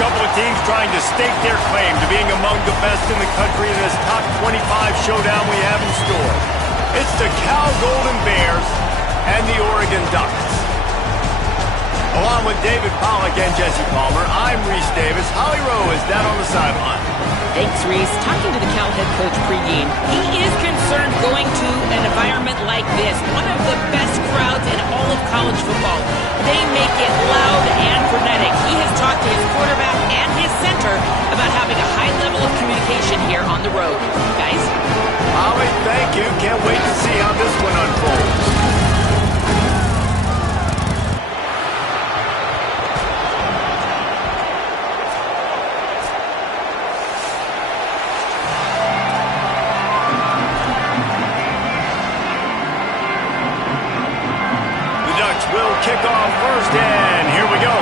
couple of teams trying to stake their claim to being among the best in the country in this top 25 showdown we have in store. It's the Cal Golden Bears and the Oregon Ducks. Along with David Pollack and Jesse Palmer, I'm Reese Davis. Holly Rowe is down on the sideline. Thanks, Reese. Talking to the Cal head coach pregame, he is concerned going to an environment like this, one of the best crowds in all of college football. They make it loud and frenetic. He has talked to his quarterback and his center about having a high level of communication here on the road. Guys? Holly, thank you. Can't wait to see how this one unfolds. Will kick off first, and here we go.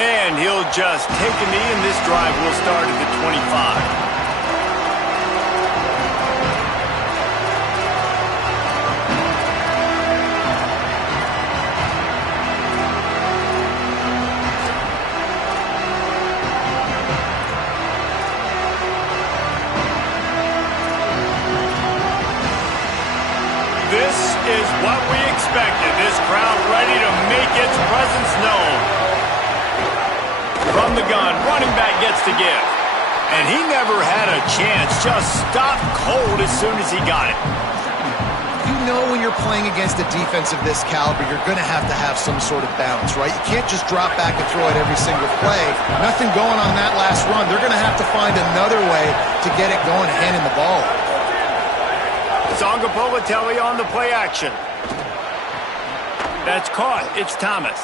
And he'll just take a knee, and this drive will start at the 25. This is what we expected. This crowd ready to make its presence known. From the gun, running back gets to give. And he never had a chance. Just stopped cold as soon as he got it. You know when you're playing against a defense of this caliber, you're going to have some sort of bounce, right? You can't just drop back and throw it every single play. Nothing going on that last run. They're going to have to find another way to get it going, handing the ball. Songa Politelli on the play action. That's caught. It's Thomas.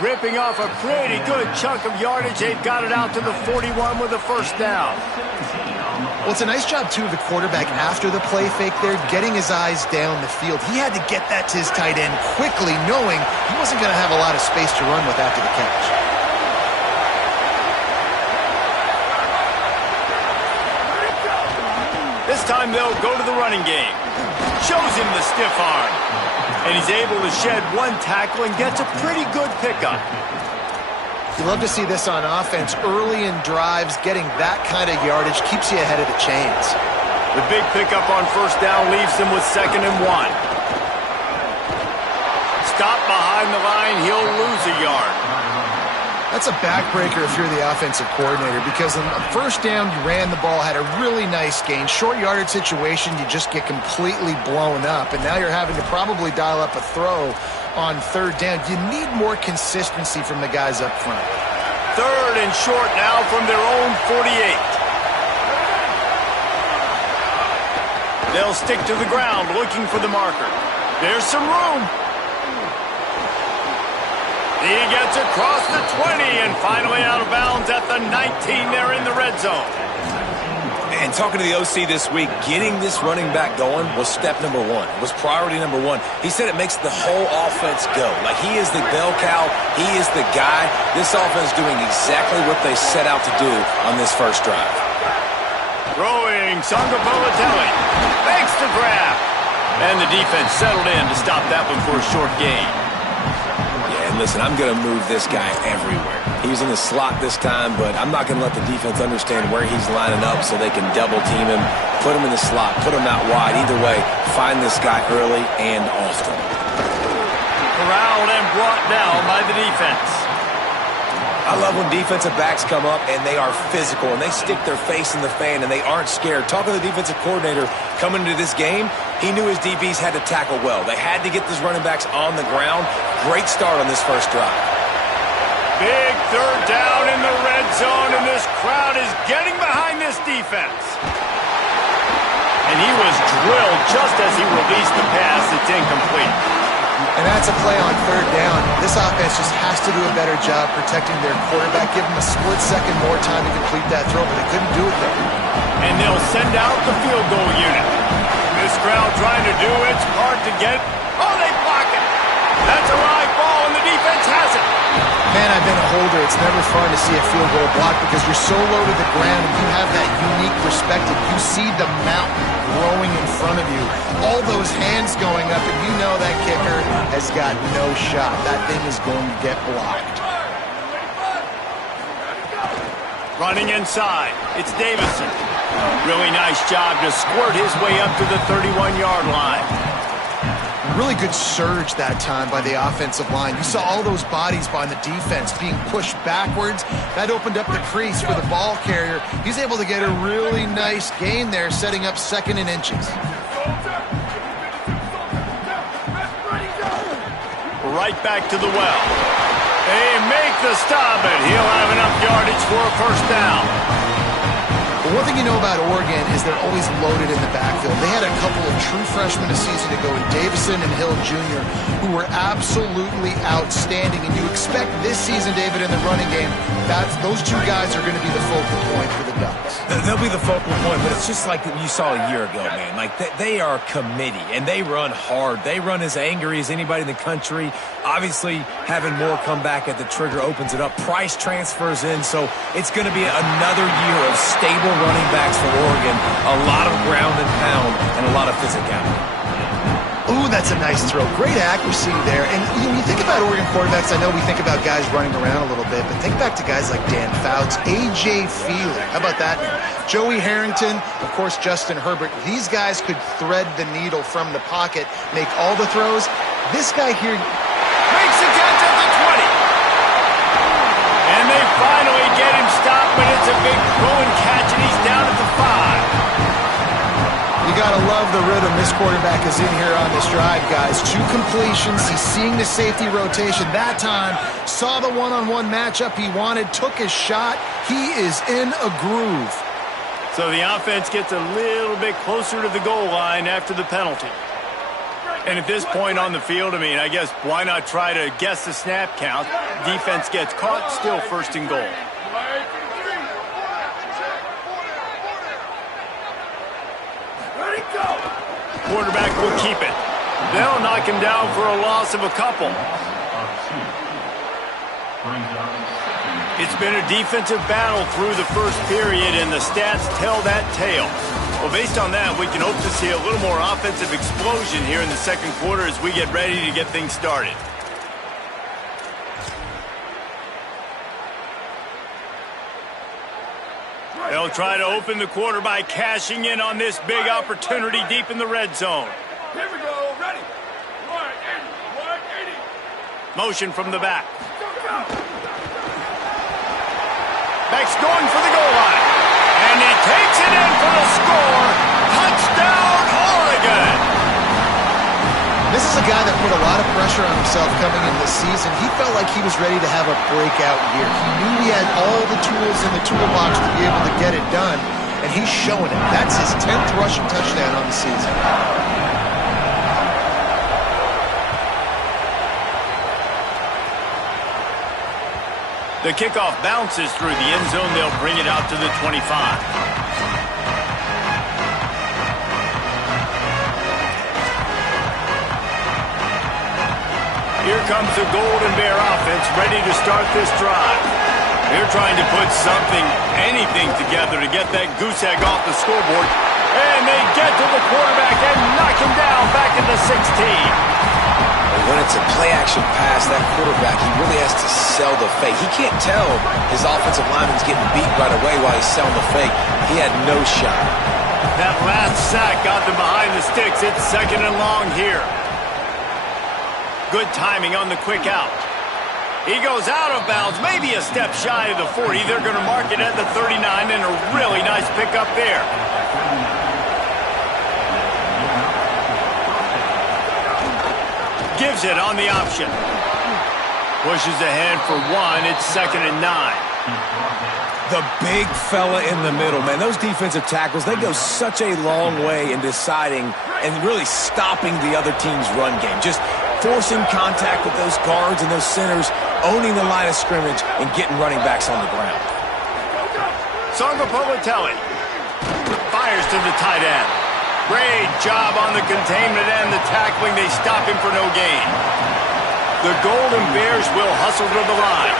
Ripping off a pretty good chunk of yardage. They've got it out to the 41 with a first down. Well, it's a nice job, too, of the quarterback after the play fake there, getting his eyes down the field. He had to get that to his tight end quickly, knowing he wasn't going to have a lot of space to run with after the catch. This time they'll go to the running game. Shows him the stiff arm. And he's able to shed one tackle and gets a pretty good pickup. You love to see this on offense. Early in drives, getting that kind of yardage keeps you ahead of the chains. The big pickup on first down leaves them with 2nd and 1. Stop behind the line, he'll lose a yard. That's a backbreaker if you're the offensive coordinator, because on first down, you ran the ball, had a really nice gain. Short yardage situation, you just get completely blown up, and now you're having to probably dial up a throw on 3rd down. You need more consistency from the guys up front. 3rd and short now from their own 48. They'll stick to the ground looking for the marker. There's some room. He gets across the 20 and finally out of bounds at the 19. They're in the red zone. And talking to the OC this week, getting this running back going was step number 1, was priority number 1. He said it makes the whole offense go. Like, he is the bell cow. He is the guy. This offense doing exactly what they set out to do on this first drive. Throwing, Songa Politelli makes the grab. And the defense settled in to stop that one for a short gain. Listen, I'm going to move this guy everywhere. He's in the slot this time, but I'm not going to let the defense understand where he's lining up so they can double team him, put him in the slot, put him out wide. Either way, find this guy early and often. Corralled and brought down by the defense. I love when defensive backs come up and they are physical and they stick their face in the fan and they aren't scared. Talking to the defensive coordinator coming into this game, he knew his DBs had to tackle well. They had to get these running backs on the ground. Great start on this first drive. Big 3rd down in the red zone, and this crowd is getting behind this defense. And he was drilled just as he released the pass. It's incomplete. And that's a play on 3rd down. This offense just has to do a better job protecting their quarterback. Give them a split second more time to complete that throw, but they couldn't do it there. And they'll send out the field goal unit. This crowd trying to do its part to get... Oh, they block it! That's a live ball, and the defense has it. Man, I've been a holder. It's never fun to see a field goal block because you're so low to the ground and you have that unique perspective. You see the mountain growing in front of you. all those hands going up, and you know that kicker has got no shot. That thing is going to get blocked. Running inside, it's Davison. Really nice job to squirt his way up to the 31-yard line. Really good surge that time by the offensive line. You saw all those bodies behind the defense being pushed backwards. That opened up the crease for the ball carrier. He's able to get a really nice gain there, setting up 2nd and inches. Right back to the well. They make the stop, and he'll have enough yardage for a first down. But one thing you know about Oregon is they're always loaded in the backfield. They had a couple of true freshmen a season ago in Davison and Hill Jr. who were absolutely outstanding. And you expect this season, David, in the running game, those two guys are going to be the focal point for the Ducks. They'll be the focal point, but it's just like you saw a year ago, man. Like, they are committee, and they run hard. They run as angry as anybody in the country. Obviously, having Moore come back at the trigger opens it up. Price transfers in, so it's going to be another year of stable running backs for Oregon. A lot of ground and pound and a lot of physicality. Ooh, that's a nice throw. Great accuracy there. And when you think about Oregon quarterbacks, I know we think about guys running around a little bit, but think back to guys like Dan Fouts, A.J. Feely. How about that name? Joey Harrington, of course, Justin Herbert. These guys could thread the needle from the pocket, make all the throws. This guy here Makes the catch at the 20. And they finally get him stopped, but it's a big throw and catch, and he's down at the 5. You got to love the rhythm this quarterback is in here on this drive, guys. 2 completions. He's seeing the safety rotation. That time, saw the one-on-one matchup he wanted, took his shot. He is in a groove. So the offense gets a little bit closer to the goal line after the penalty. And at this point on the field, I mean, I guess why not try to guess the snap count? Defense gets caught, still 1st and goal. Quarterback will keep it. They'll knock him down for a loss of a couple. It's been a defensive battle through the first period, and the stats tell that tale. Well, based on that, we can hope to see a little more offensive explosion here in the 2nd quarter as we get ready to get things started. They'll try to open the quarter by cashing in on this big opportunity deep in the red zone. Here we go, ready. 180. Motion from the back. Back's going for the goal line. And he takes it in for the score. Touchdown, Oregon! This is a guy that put a lot of pressure on himself coming into the season. He felt like he was ready to have a breakout year. He knew he had all the tools in the toolbox to be able to get it done, and he's showing it. That's his 10th rushing touchdown on the season. The kickoff bounces through the end zone. They'll bring it out to the 25. Here comes the Golden Bear offense, ready to start this drive. They're trying to put something, anything together to get that goose egg off the scoreboard. And they get to the quarterback and knock him down back at the 16. When it's a play-action pass, that quarterback, he really has to sell the fake. He can't tell his offensive lineman's getting beat right away while he's selling the fake. He had no shot. That last sack got them behind the sticks. It's 2nd and long here. Good timing on the quick out. He goes out of bounds, maybe a step shy of the 40. They're going to mark it at the 39, and a really nice pickup there. Gives it on the option. Pushes ahead for 1. It's 2nd and 9. The big fella in the middle, man. Those defensive tackles, they go such a long way in deciding and really stopping the other team's run game. Just forcing contact with those guards and those centers, owning the line of scrimmage, and getting running backs on the ground. Sangapolitelli fires to the tight end. Great job on the containment and the tackling. They stop him for no gain. The Golden Bears will hustle to the line.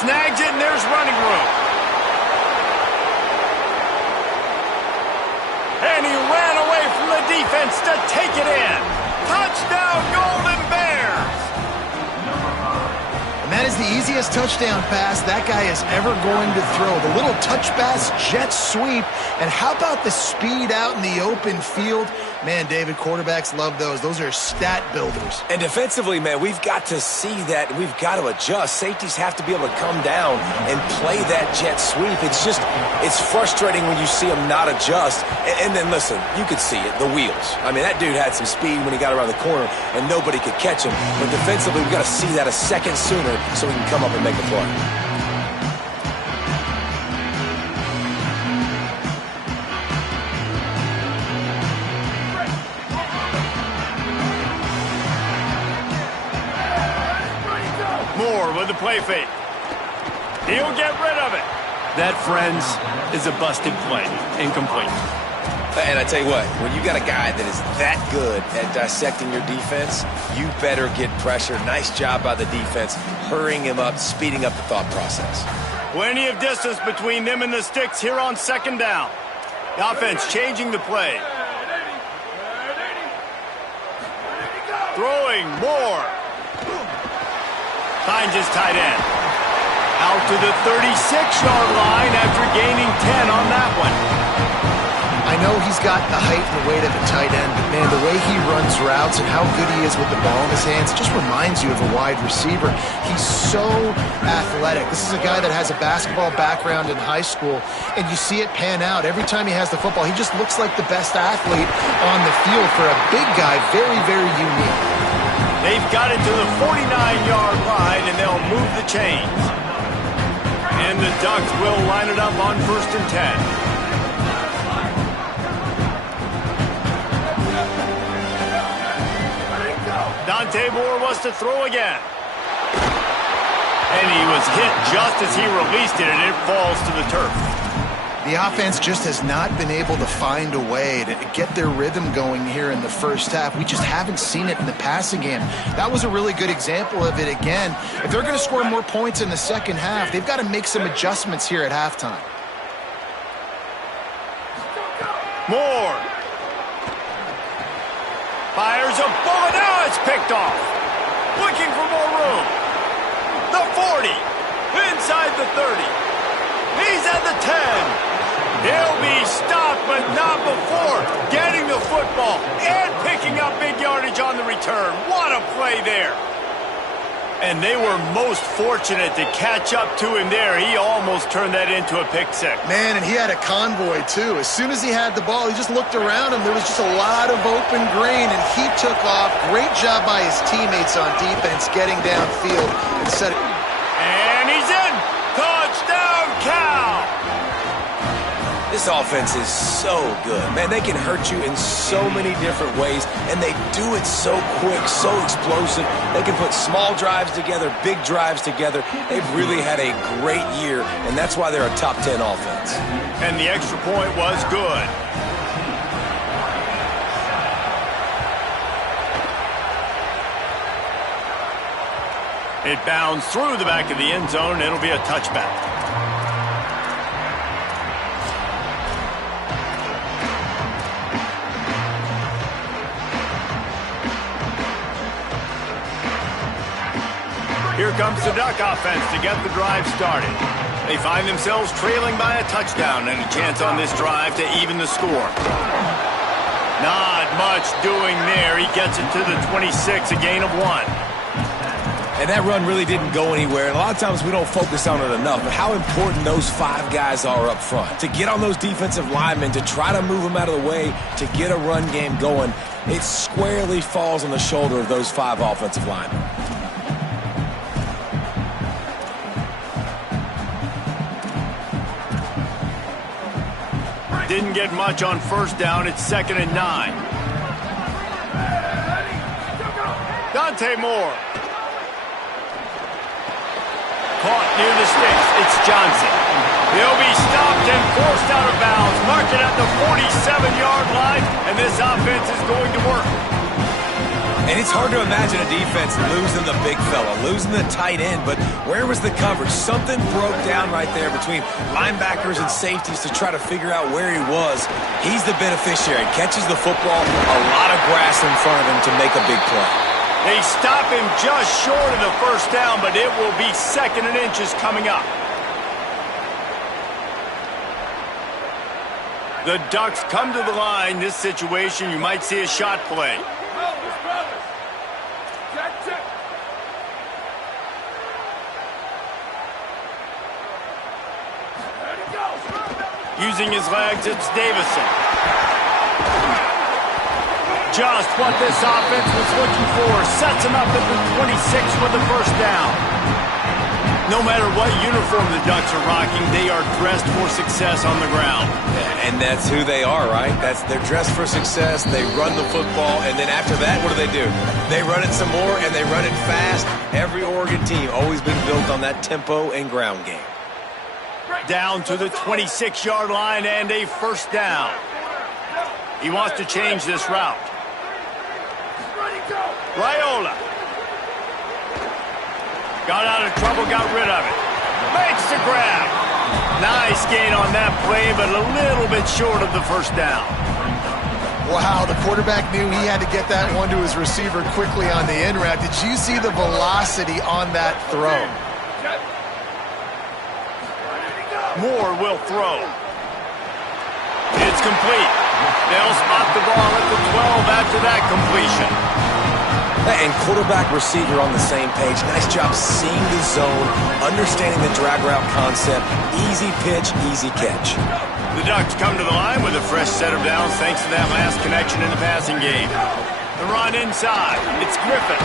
snags it, and there's running room. And he ran away from the defense to take it in. Touchdown, Golden Bears! And that is the easiest touchdown pass that guy is ever going to throw. The little touch pass, jet sweep. And how about the speed out in the open field? Man, David, quarterbacks love those. Those are stat builders. And defensively, man, we've got to see that. We've got to adjust. Safeties have to be able to come down and play that jet sweep. It's frustrating when you see them not adjust. And then, listen, you could see it, the wheels. I mean, that dude had some speed when he got around the corner, and nobody could catch him. But defensively, we've got to see that a second sooner so we can come up and make a play. Moore with the play fake. He'll get rid of it. That, friends, is a busted play. Incomplete. And I tell you what, when you got a guy that is that good at dissecting your defense, you better get pressure. Nice job by the defense, hurrying him up, speeding up the thought process. Plenty of distance between them and the sticks here on second down. The offense changing the play. Throwing Moore. Finds his tight end. Out to the 36-yard line after gaining 10 on that one. I know he's got the height and the weight of a tight end, but man, the way he runs routes and how good he is with the ball in his hands just reminds you of a wide receiver. He's so athletic. This is a guy that has a basketball background in high school, and you see it pan out. Every time he has the football, he just looks like the best athlete on the field for a big guy. Very, very unique. They've got it to the 49-yard line, and they'll move the chains. And the Ducks will line it up on 1st and 10. Dante Moore was to throw again. And he was hit just as he released it, and it falls to the turf. The offense just has not been able to find a way to get their rhythm going here in the first half. We just haven't seen it in the passing game. That was a really good example of it again. If they're going to score more points in the second half, they've got to make some adjustments here at halftime. Moore. Fires a bullet. Now it's picked off. Looking for more room. The 40. Inside the 30. He's at the 10. He'll be stopped, but not before getting the football and picking up big yardage on the return. What a play there. And they were most fortunate to catch up to him there. He almost turned that into a pick six. Man, and he had a convoy, too. As soon as he had the ball, he just looked around him. There was just a lot of open green, and he took off. Great job by his teammates on defense getting downfield and set it. And he's in. Touchdown, Cal. This offense is so good. Man, they can hurt you in so many different ways, and they do it so quick, so explosive. They can put small drives together, big drives together. They've really had a great year, and that's why they're a top 10 offense. And the extra point was good. It bounds through the back of the end zone. It'll be a touchback. Here comes the Duck offense to get the drive started. They find themselves trailing by a touchdown and a chance on this drive to even the score. Not much doing there. He gets it to the 26, a gain of 1. And that run really didn't go anywhere. And a lot of times we don't focus on it enough, but how important those 5 guys are up front. To get on those defensive linemen, to try to move them out of the way, to get a run game going, it squarely falls on the shoulder of those 5 offensive linemen. Didn't get much on first down. It's 2nd and 9. Dante Moore. Caught near the sticks. It's Johnson. He'll be stopped and forced out of bounds. Marked it at the 47-yard line, and this offense is going to work. And it's hard to imagine a defense losing the big fella, losing the tight end, but where was the coverage? Something broke down right there between linebackers and safeties to try to figure out where he was. He's the beneficiary, catches the football, a lot of grass in front of him to make a big play. They stop him just short of the first down, but it will be 2nd and inches coming up. The Ducks come to the line. This situation, you might see a shot play. Using his legs, it's Davison. Just what this offense was looking for. Sets him up at the 26 with the first down. No matter what uniform the Ducks are rocking, they are dressed for success on the ground. Yeah, and that's who they are, right? They're dressed for success. They run the football, and then after that, what do? They run it some more, and they run it fast. Every Oregon team always been built on that tempo and ground game. Down to the 26-yard line and a first down. He wants to change this route. Raiola. Got out of trouble, got rid of it. Makes the grab. Nice gain on that play, but a little bit short of the first down. Wow, the quarterback knew he had to get that one to his receiver quickly on the in route. Did you see the velocity on that throw? Moore will throw. It's complete. They'll spot the ball at the 12 after that completion. And quarterback receiver on the same page. Nice job seeing the zone, understanding the drag route concept. Easy pitch, easy catch. The Ducks come to the line with a fresh set of downs thanks to that last connection in the passing game. The run inside. It's Griffin.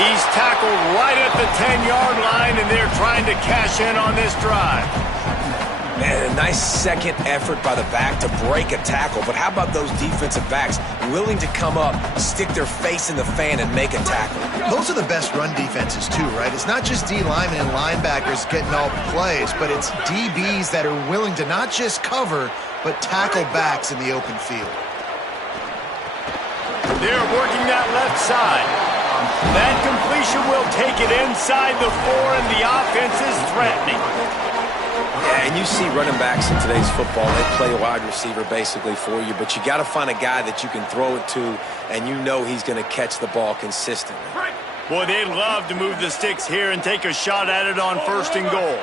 He's tackled right at the 10-yard line, and they're trying to cash in on this drive. Man, a nice second effort by the back to break a tackle. But how about those defensive backs willing to come up, stick their face in the fan, and make a tackle? Those are the best run defenses, too, right? It's not just D linemen and linebackers getting all the plays, but it's DBs that are willing to not just cover, but tackle backs in the open field. They're working that left side. That completion will take it inside the 4, and the offense is threatening. Yeah, and you see running backs in today's football, they play a wide receiver basically for you, but you got to find a guy that you can throw it to, and you know he's going to catch the ball consistently. Boy, they'd love to move the sticks here and take a shot at it on 1st and goal.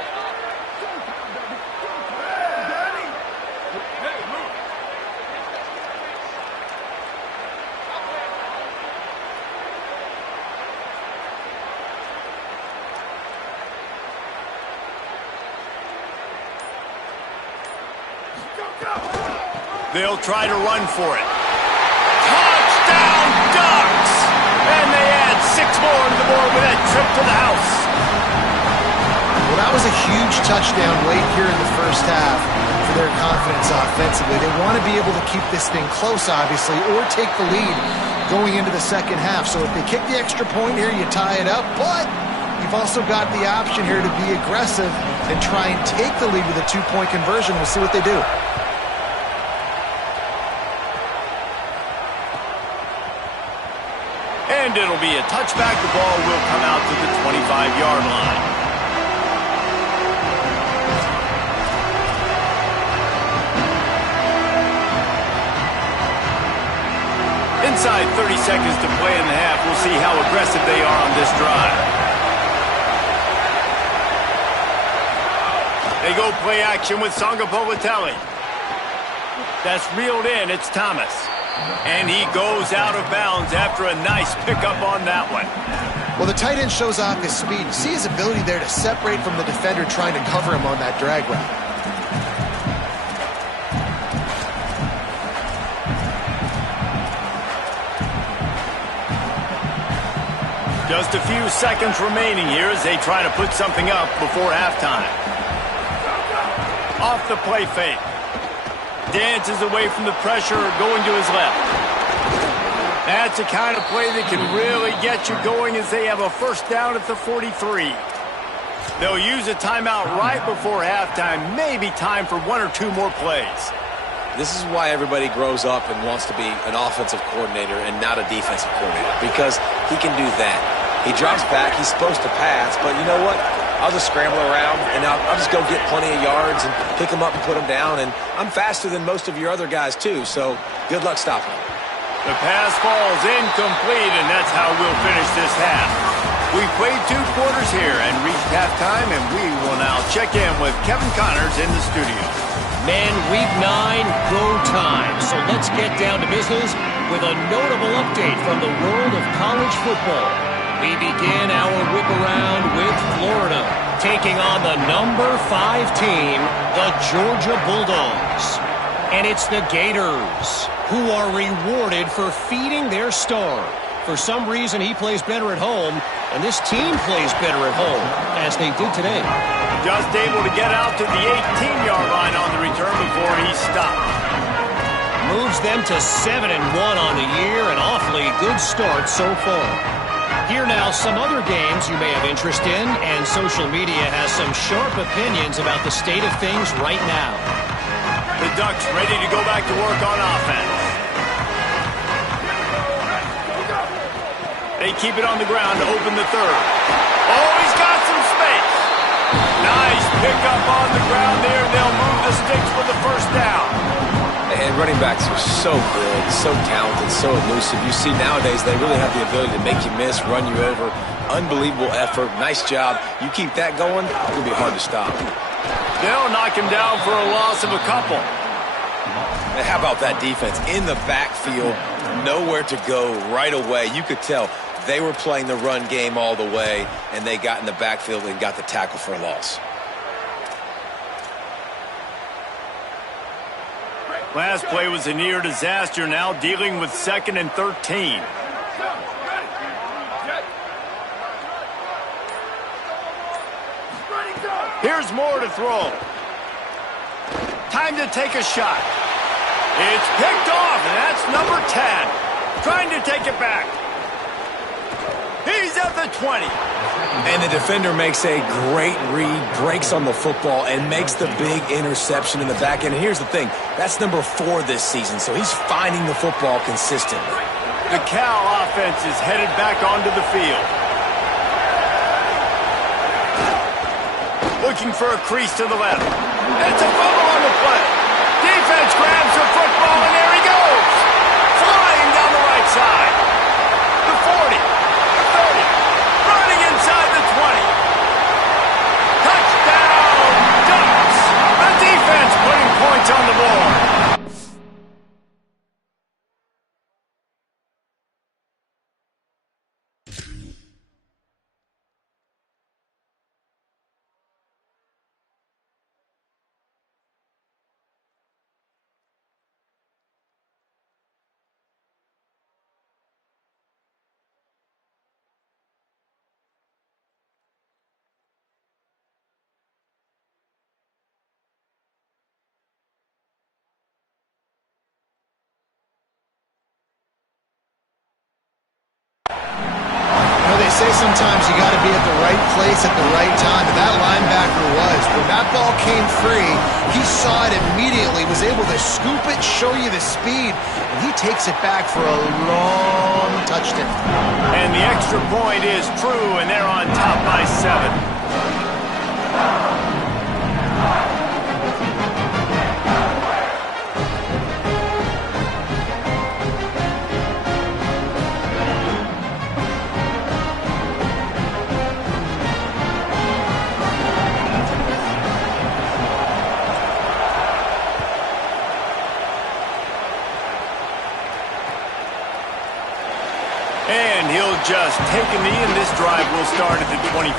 They'll try to run for it. Touchdown, Ducks! And they add 6 more to the board with that trip to the house. Well, that was a huge touchdown late here in the first half for their confidence offensively. They want to be able to keep this thing close, obviously, or take the lead going into the second half. So if they kick the extra point here, you tie it up. But you've also got the option here to be aggressive and try and take the lead with a 2-point conversion. We'll see what they do. And it'll be a touchback. The ball will come out to the 25-yard line. Inside 30 seconds to play in the half. We'll see how aggressive they are on this drive. They go play action with Songa Politelli. That's reeled in. It's Thomas. And he goes out of bounds after a nice pickup on that one. Well, the tight end shows off his speed. You see his ability there to separate from the defender trying to cover him on that drag route. Just a few seconds remaining here as they try to put something up before halftime. Off the play fake. Dances away from the pressure, going to his left. That's the kind of play that can really get you going as they have a first down at the 43. They'll use a timeout right before halftime. Maybe time for 1 or 2 more plays. This is why everybody grows up and wants to be an offensive coordinator and not a defensive coordinator, because he can do that. He drops back. He's supposed to pass, but you know what? I'll just scramble around, and I'll just go get plenty of yards and pick them up and put them down. And I'm faster than most of your other guys, too, so good luck stopping them. The pass falls incomplete, and that's how we'll finish this half. We've played 2 quarters here and reached halftime, and we will now check in with Kevin Connors in the studio. Men, week 9, go time. So let's get down to business with a notable update from the world of college football. We begin our whip around with Florida, taking on the number 5 team, the Georgia Bulldogs. And it's the Gators who are rewarded for feeding their star. For some reason, he plays better at home, and this team plays better at home, as they did today. Just able to get out to the 18-yard line on the return before he stopped. Moves them to 7-1 on the year, an awfully good start so far. Here now, some other games you may have interest in, and social media has some sharp opinions about the state of things right now. The Ducks ready to go back to work on offense. They keep it on the ground to open the third. Oh, he's got some space. Nice pickup on the ground there. They'll move the sticks for the first down. And running backs are so good, so talented, so elusive. You see nowadays they really have the ability to make you miss, run you over. Unbelievable effort. Nice job. You keep that going, it'll be hard to stop. They'll knock him down for a loss of a couple. And how about that defense? In the backfield, nowhere to go right away. You could tell they were playing the run game all the way, and they got in the backfield and got the tackle for a loss. Last play was a near disaster, now dealing with 2nd and 13. Here's Moore to throw. Time to take a shot. It's picked off, and that's number 10. Trying to take it back. He's at the 20. And the defender makes a great read, breaks on the football, and makes the big interception in the back end. And here's the thing, that's number 4 this season, so he's finding the football consistently. The Cal offense is headed back onto the field. Looking for a crease to the left. It's a fumble on the play. Defense grabs the football, and there he goes. Flying down the right side. The 40, the 30, running inside the 20. Touchdown, Ducks. The defense putting points on the board. Say sometimes you got to be at the right place at the right time, and that linebacker was. When that ball came free, he saw it immediately, was able to scoop it, show you the speed, and he takes it back for a long touchdown. And the extra point is true, and they're on top by 7. And he'll just take a knee, and this drive will start at the 25.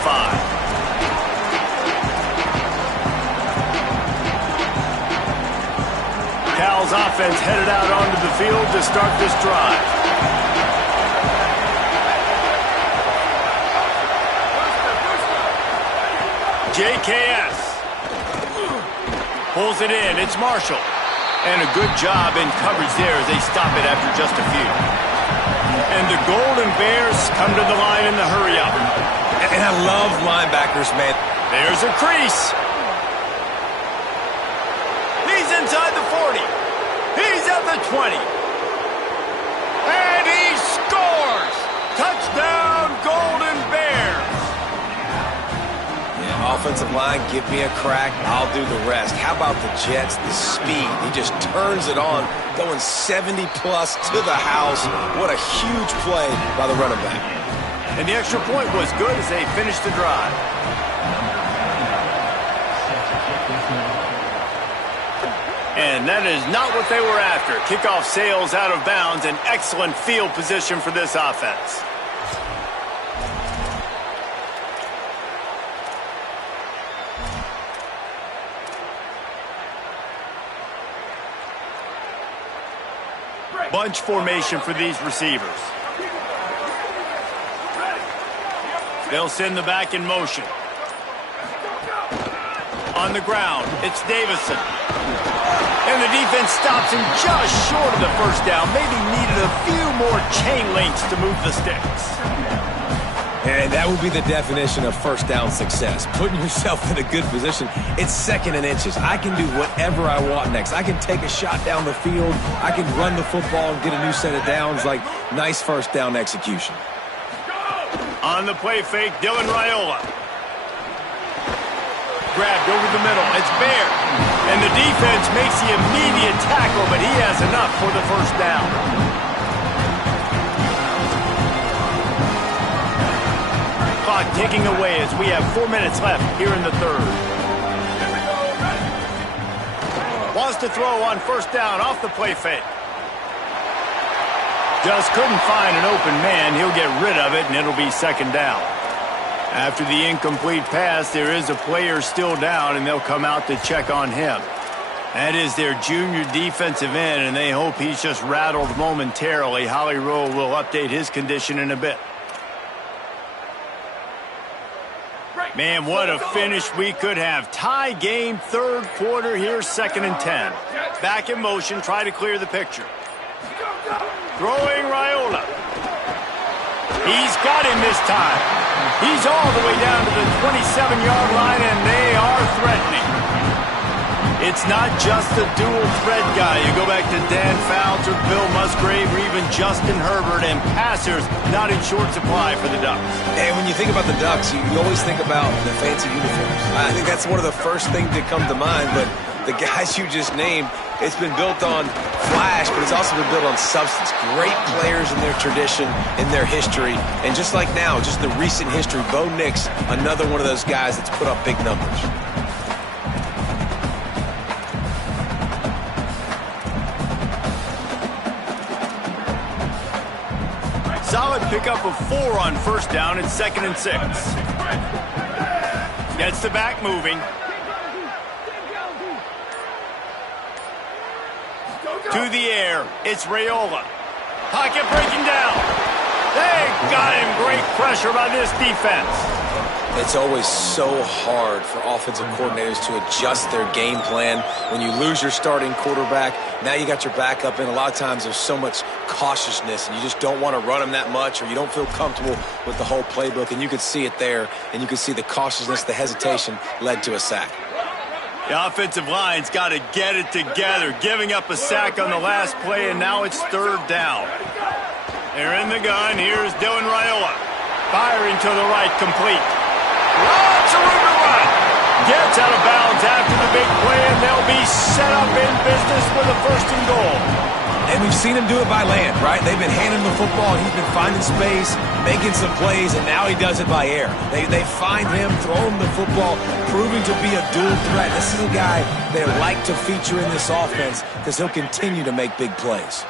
Cal's offense headed out onto the field to start this drive. JKS pulls it in. It's Marshall. And a good job in coverage there as they stop it after just a few. And the Golden Bears come to the line in the hurry-up. And I love linebackers, man. There's a crease. He's inside the 40. the 20. And he scores! Touchdown, Golden Bears! Yeah, offensive line, give me a crack, I'll do the rest. How about the Jets, the speed? He just turns it on, going 70-plus to the house. What a huge play by the running back. And the extra point was good as they finished the drive. And that is not what they were after. Kickoff sails out of bounds, and excellent field position for this offense. Bunch formation for these receivers. They'll send the back in motion. On the ground, it's Davison. And the defense stops him just short of the first down. Maybe needed a few more chain links to move the sticks. And that would be the definition of first down success. Putting yourself in a good position. It's second and inches. I can do whatever I want next. I can take a shot down the field. I can run the football and get a new set of downs. Like, nice first down execution. On the play fake, Dylan Raiola. Grabbed over the middle. It's Bear. And the defense makes the immediate tackle, but he has enough for the first down. Clock ticking away as we have 4 minutes left here in the third. Wants to throw on first down off the play fake. Just couldn't find an open man. He'll get rid of it, and it'll be second down. After the incomplete pass, there is a player still down, and they'll come out to check on him. That is their junior defensive end, and they hope he's just rattled momentarily. Holly Rowe will update his condition in a bit. Man, what a finish we could have. Tie game, third quarter here, 2nd and 10. Back in motion, try to clear the picture. Throwing Raiola. He's got him this time. He's all the way down to the 27-yard line, and they are threatening. It's not just a dual threat guy. You go back to Dan Fouts or Bill Musgrave or even Justin Herbert, and passers not in short supply for the Ducks. And when you think about the Ducks, you always think about the fancy uniforms. I think that's one of the first things that come to mind, but the guys you just named, it's been built on flash, but it's also been built on substance. Great players in their tradition, in their history, and just like now, just the recent history, Bo Nix, another one of those guys that's put up big numbers. Solid pickup of 4 on first down. It's 2nd and 6. Gets the back moving. To the air, it's Raiola. Pocket breaking down. They got him. Great pressure by this defense. It's always so hard for offensive coordinators to adjust their game plan. When you lose your starting quarterback, now you got your backup in. A lot of times there's so much cautiousness, and you just don't want to run them that much, or you don't feel comfortable with the whole playbook, and you could see it there, and you could see the cautiousness, the hesitation led to a sack. The offensive line's got to get it together, giving up a sack on the last play, and now it's third down. They're in the gun. Here's Dylan Raiola. Firing to the right, complete. Lots of room to run. Gets out of bounds after the big play, and they'll be set up in business with a 1st and goal. And we've seen him do it by land, right? They've been handing the football. He's been finding space, making some plays, and now he does it by air. They find him, throw him the football, proving to be a dual threat. This is a guy they like to feature in this offense because he'll continue to make big plays.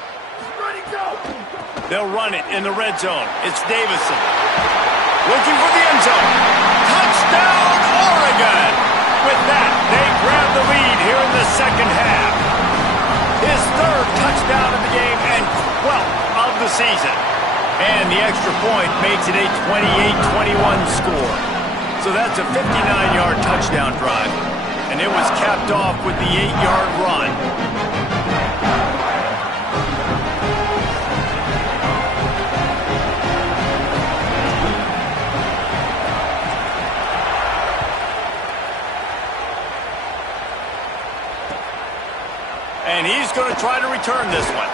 They'll run it in the red zone. It's Davison. Looking for the end zone. Touchdown, Oregon! With that, they grab the lead here in the second half. His 3rd touchdown of the game and 12th of the season. And the extra point makes it a 28-21 score. So that's a 59-yard touchdown drive. And it was capped off with the 8-yard run. And and he's going to try to return this one.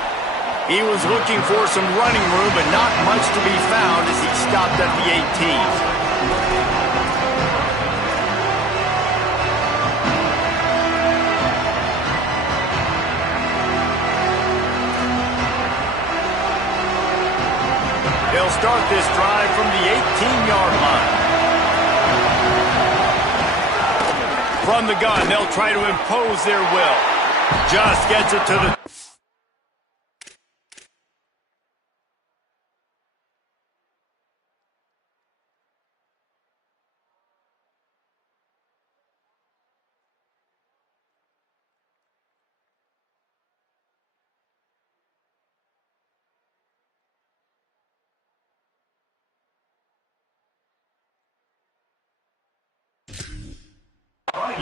He was looking for some running room, but not much to be found as he stopped at the 18. They'll start this drive from the 18-yard line. From the gun, they'll try to impose their will. Just gets it to the...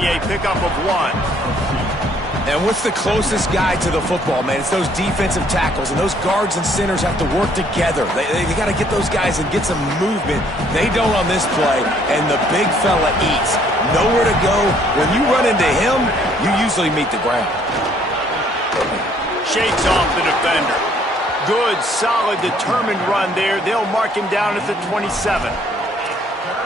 A pickup of 1. And what's the closest guy to the football, man? It's those defensive tackles, and those guards and centers have to work together. They got to get those guys and get some movement. They don't on this play, and the big fella eats. Nowhere to go. When you run into him, you usually meet the ground. Shakes off the defender. Good, solid, determined run there. They'll mark him down at the 27.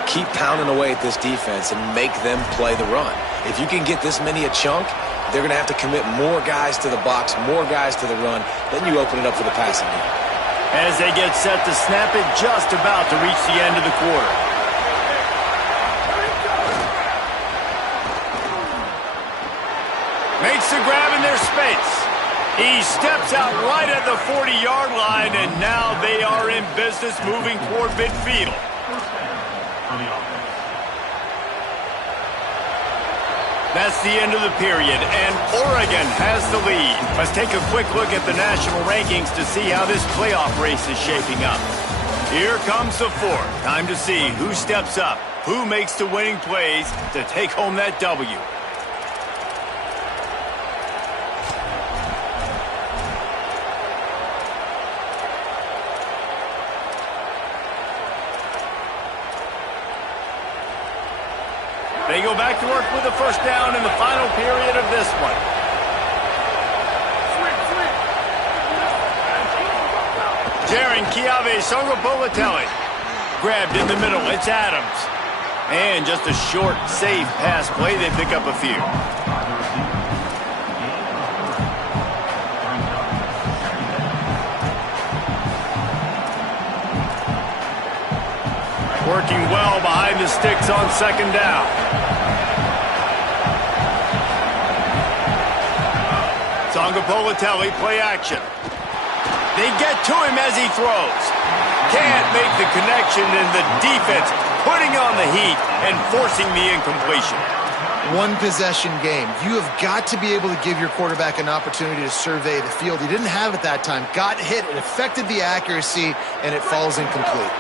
Keep pounding away at this defense and make them play the run. If you can get this many a chunk, they're going to have to commit more guys to the box, more guys to the run. Then you open it up for the passing game. As they get set to snap it, just about to reach the end of the quarter. Makes the grab in their space. He steps out right at the 40-yard line, and now they are in business moving toward midfield. That's the end of the period, and Oregon has the lead. Let's take a quick look at the national rankings to see how this playoff race is shaping up. Here comes the fourth. Time to see who steps up, who makes the winning plays to take home that W. They go back to work with the first down in the final period of this one. Jaron Keave-Songapolatelli. Grabbed in the middle. It's Adams. And just a short, safe pass play. They pick up a few. Working well behind the sticks on second down. Songapolatelli, play action. They get to him as he throws. Can't make the connection, and the defense putting on the heat and forcing the incompletion. One possession game. You have got to be able to give your quarterback an opportunity to survey the field. He didn't have it that time. Got hit, it affected the accuracy, and it falls incomplete.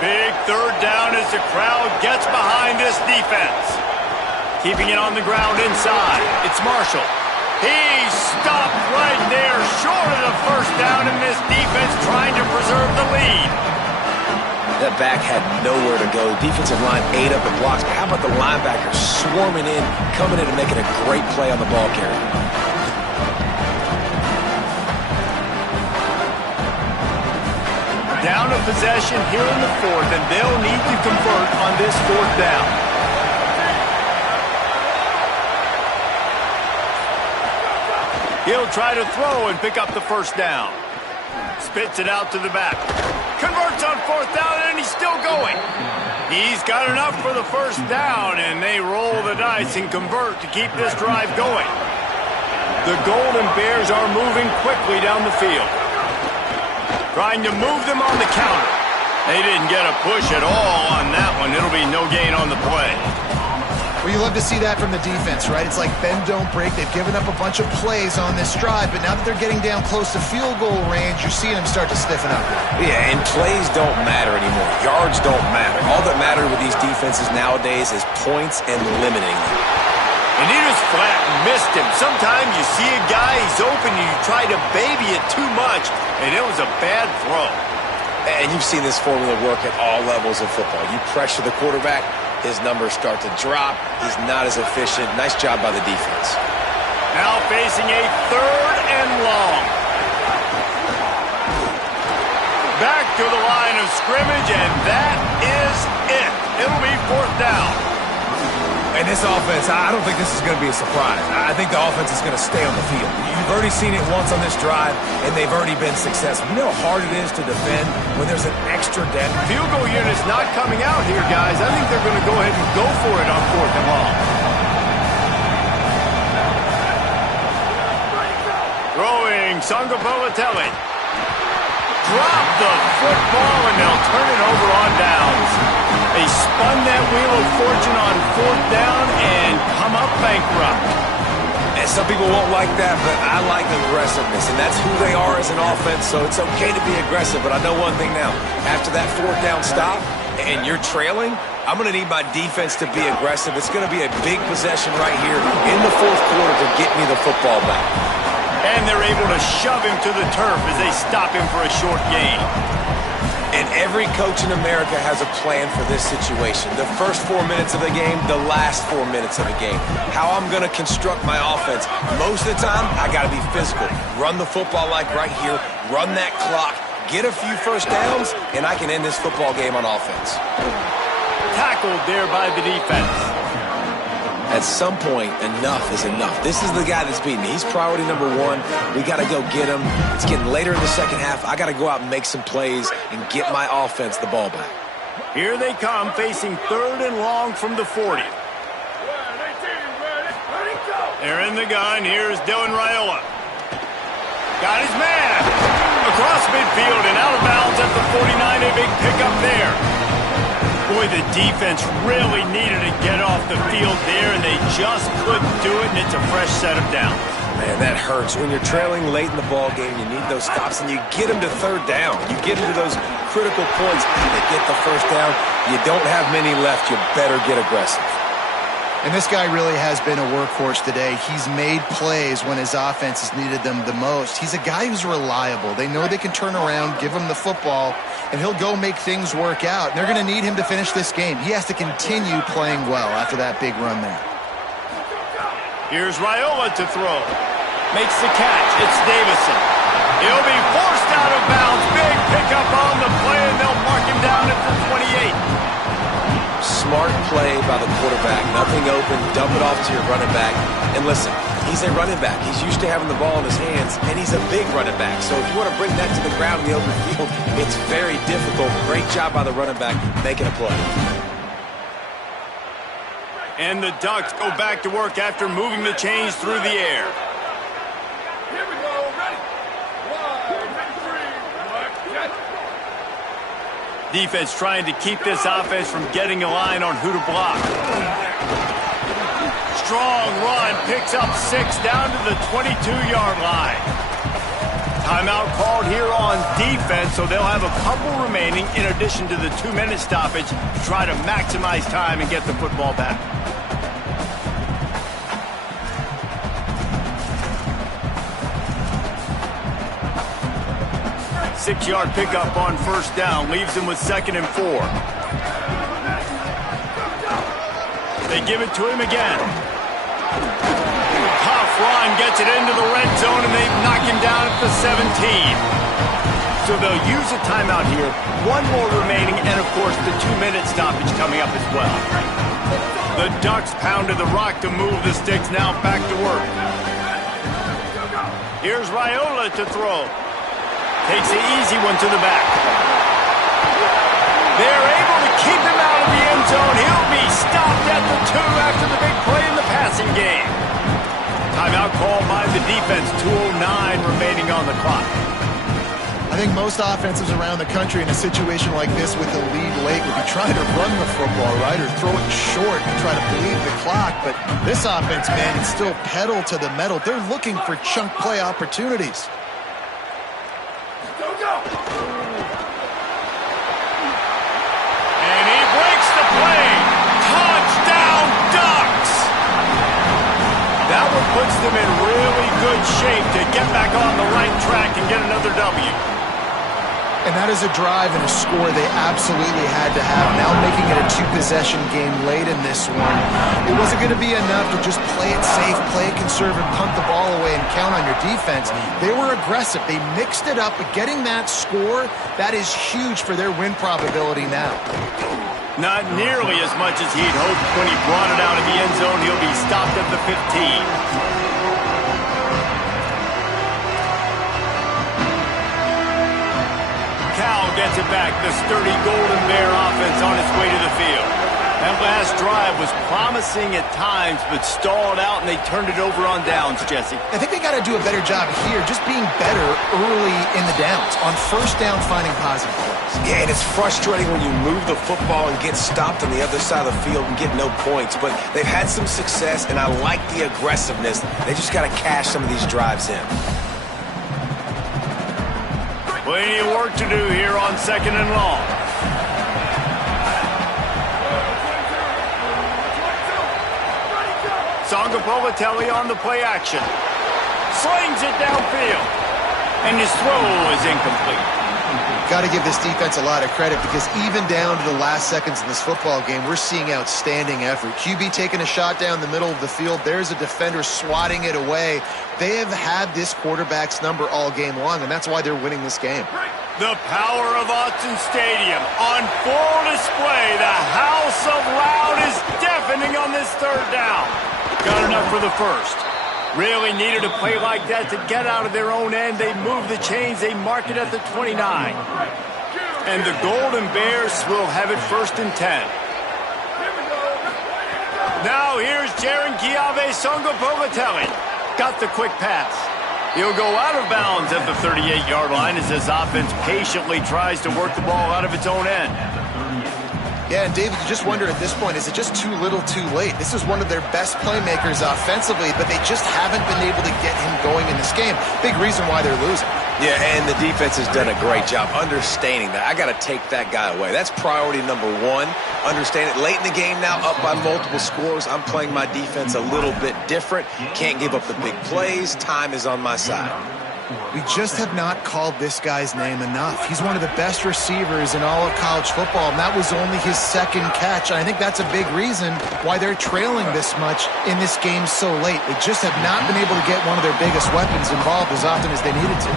Big third down as the crowd gets behind this defense. Keeping it on the ground inside. It's Marshall. He stopped right there, short of the first down, and this defense trying to preserve the lead. That back had nowhere to go. Defensive line ate up the blocks, but how about the linebackers swarming in, coming in and making a great play on the ball carrier? Down a possession here in the fourth, and they'll need to convert on this fourth down. He'll try to throw and pick up the first down. Spits it out to the back. Converts on fourth down, and he's still going. He's got enough for the first down, and they roll the dice and convert to keep this drive going. The Golden Bears are moving quickly down the field. Trying to move them on the counter. They didn't get a push at all on that one. It'll be no gain on the play. Well, you love to see that from the defense, right? It's like bend, don't break. They've given up a bunch of plays on this drive, but now that they're getting down close to field goal range, you're seeing them start to stiffen up. Yeah, and plays don't matter anymore. Yards don't matter. All that matters with these defenses nowadays is points and limiting them. And he just flat missed him. Sometimes you see a guy, he's open, and you try to baby it too much, and it was a bad throw. And you've seen this formula work at all levels of football. You pressure the quarterback, his numbers start to drop. He's not as efficient. Nice job by the defense. Now facing a 3rd and long. Back to the line of scrimmage, and that is it. It'll be 4th down. And this offense, I don't think this is going to be a surprise. I think the offense is going to stay on the field. You've already seen it once on this drive, and they've already been successful. You know how hard it is to defend when there's an extra down? Field goal unit's not coming out here, guys. I think they're going to go ahead and go for it on 4th and long. Throwing, Sangapolatelli. Drop the football, and they'll turn it over on downs. They spun that wheel of fortune on 4th down and come up bankrupt. And some people won't like that, but I like aggressiveness, and that's who they are as an offense, so it's okay to be aggressive. But I know one thing now. After that 4th down stop and you're trailing, I'm going to need my defense to be aggressive. It's going to be a big possession right here in the 4th quarter to get me the football back. And they're able to shove him to the turf as they stop him for a short gain. And every coach in America has a plan for this situation. The first 4 minutes of the game, the last 4 minutes of the game. How I'm going to construct my offense. Most of the time, I got to be physical. Run the football like right here. Run that clock. Get a few first downs, and I can end this football game on offense. Tackled there by the defense. At some point, enough is enough. This is the guy that's beating me. He's priority number 1. We got to go get him. It's getting later in the second half. I got to go out and make some plays and get my offense the ball back. Here they come, facing 3rd and long from the 40. They're in the gun. Here's Dylan Raiola. Got his man. Across midfield and out of bounds at the 49. A big pickup there. Boy, the defense really needed to get off the field there, and they just couldn't do it, and it's a fresh set of downs. Man, that hurts. When you're trailing late in the ball game, you need those stops, and you get them to 3rd down. You get them to those critical points, and they get the first down. You don't have many left. You better get aggressive. And this guy really has been a workhorse today. He's made plays when his offense has needed them the most. He's a guy who's reliable. They know they can turn around, give him the football, and he'll go make things work out. And they're going to need him to finish this game. He has to continue playing well after that big run there. Here's Raiola to throw. Makes the catch. It's Davison. He'll be forced out of bounds. Big pickup on the play, and they'll mark him down at the 28. Smart play by the quarterback. Nothing open. Dump it off to your running back. And listen, he's a running back. He's used to having the ball in his hands, and he's a big running back. So if you want to bring that to the ground in the open field, it's very difficult. Great job by the running back making a play. And the Ducks go back to work after moving the chains through the air. Here we go. Ready. 1, 2, 3. Set. Defense trying to keep this offense from getting a line on who to block. Strong run, picks up 6 down to the 22-yard line. Timeout called here on defense, so they'll have a couple remaining in addition to the 2-minute stoppage to try to maximize time and get the football back. Six-yard pickup on first down, leaves him with 2nd and 4. They give it to him again. Tough run, gets it into the red zone, and they knock him down at the 17. So they'll use a timeout here. 1 more remaining, and of course the 2-minute stoppage coming up as well. The Ducks pounded the rock to move the sticks, now back to work. Here's Raiola to throw. Takes the easy one to the back. They're able to keep him out of the end zone. He'll be stopped at the 2 after the big play in the passing game. Timeout called by the defense. 2:09 remaining on the clock. I think most offenses around the country in a situation like this with the lead late would be trying to run the football, right, or throw it short and try to bleed the clock. But this offense, man, it's still pedal to the metal. They're looking for chunk play opportunities. And he breaks the play. Touchdown, Ducks! That one puts them in really good shape to get back on the right track and get another W. And that is a drive and a score they absolutely had to have. Now making it a two-possession game late in this one. It wasn't going to be enough to just play it safe, play it conservative, punt the ball away, and count on your defense. They were aggressive. They mixed it up, but getting that score, that is huge for their win probability now. Not nearly as much as he'd hoped when he brought it out of the end zone. He'll be stopped at the 15. Cal gets it back. The sturdy Golden Bear offense on its way to the field. That last drive was promising at times, but stalled out, and they turned it over on downs, Jesse. I think they got to do a better job here, just being better early in the downs. On first down, finding positive plays. Yeah, and it's frustrating when you move the football and get stopped on the other side of the field and get no points. But they've had some success, and I like the aggressiveness. They just got to cash some of these drives in. Plenty of work to do here on 2nd and long. Songapolatelli on the play action. Slings it downfield. And his throw is incomplete. Got to give this defense a lot of credit because even down to the last seconds in this football game, we're seeing outstanding effort. QB taking a shot down the middle of the field. There's a defender swatting it away. They have had this quarterback's number all game long, and that's why they're winning this game. The power of Autzen Stadium on full display. The house of loud is deafening on this 3rd down. Got enough for the first. Really needed a play like that to get out of their own end. They move the chains. They mark it at the 29. And the Golden Bears will have it 1st and 10. Now here's Jaron Kiave Songapolatelli. Got the quick pass. He'll go out of bounds at the 38-yard line as this offense patiently tries to work the ball out of its own end. Yeah, and David, you just wonder at this point, is it just too little too late? This is one of their best playmakers offensively, but they just haven't been able to get him going in this game. Big reason why they're losing. Yeah, and the defense has done a great job understanding that. I got to take that guy away. That's priority number one. Understand it. Late in the game now, up by multiple scores. I'm playing my defense a little bit different. Can't give up the big plays. Time is on my side. We just have not called this guy's name enough. He's one of the best receivers in all of college football, and that was only his 2nd catch. And I think that's a big reason why they're trailing this much in this game so late. They just have not been able to get one of their biggest weapons involved as often as they needed to.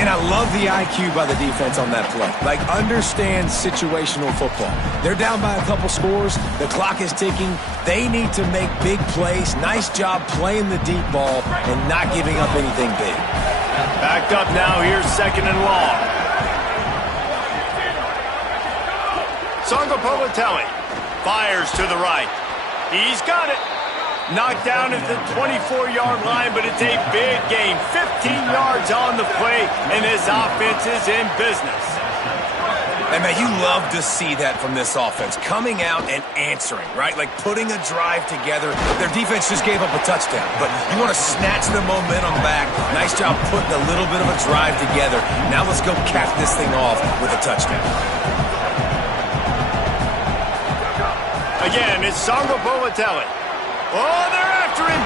And I love the IQ by the defense on that play. Like, understand situational football. They're down by a couple scores. The clock is ticking. They need to make big plays. Nice job playing the deep ball and not giving up anything big. Backed up now. Here's 2nd and long. Songapolatelli fires to the right. He's got it. Knocked down at the 24-yard line, but it's a big gain. 15 yards on the play, and this offense is in business. And, man, you love to see that from this offense. Coming out and answering, right? Like putting a drive together. Their defense just gave up a touchdown, but you want to snatch the momentum back. Nice job putting a little bit of a drive together. Now let's go cap this thing off with a touchdown. Again, it's Songapolatelli. Oh, they're after him.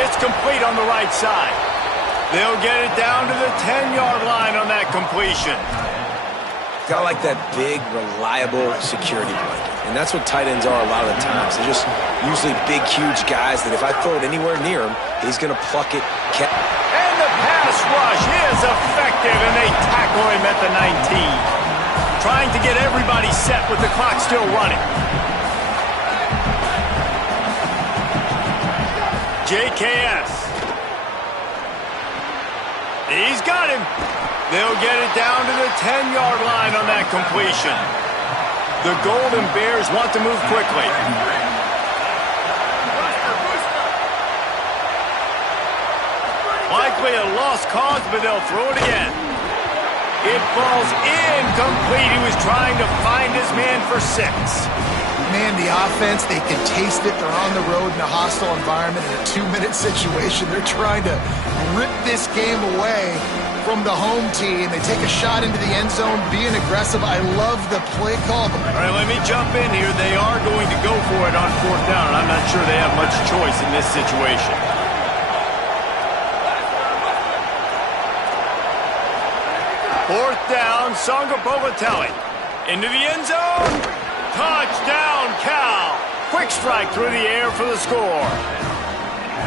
It's complete on the right side. They'll get it down to the 10-yard line on that completion. Got like that big, reliable security blanket. And that's what tight ends are a lot of the times. They're just usually big, huge guys that if I throw it anywhere near him, he's going to pluck it. And the pass rush is effective, and they tackle him at the 19. Trying to get everybody set with the clock still running. JKS. He's got him. They'll get it down to the 10-yard line on that completion. The Golden Bears want to move quickly. Likely a lost cause, but they'll throw it again. It falls incomplete. He was trying to find his man for 6. Man, the offense, they can taste it. They're on the road in a hostile environment in a 2-minute situation. They're trying to rip this game away from the home team. They take a shot into the end zone, being aggressive. I love the play call. All right, let me jump in here. They are going to go for it on 4th down. I'm not sure they have much choice in this situation. 4th down, Songa Bogateli. Into the end zone. Touchdown, Cal. Quick strike through the air for the score.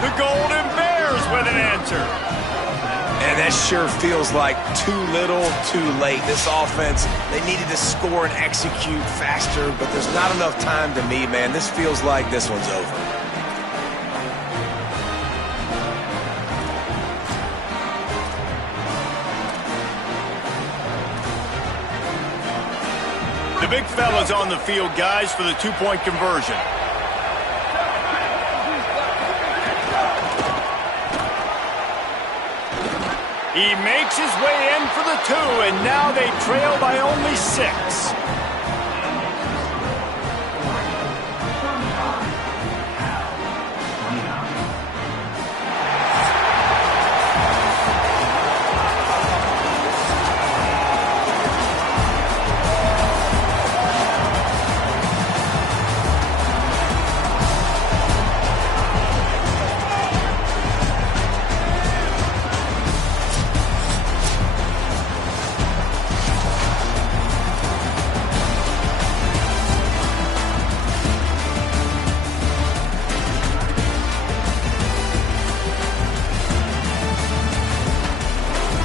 The Golden Bears with an answer. And that sure feels like too little, too late. This offense, they needed to score and execute faster, but there's not enough time to me, man. This feels like this one's over. The big fella's on the field, guys, for the two-point conversion. He makes his way in for the 2, and now they trail by only 6.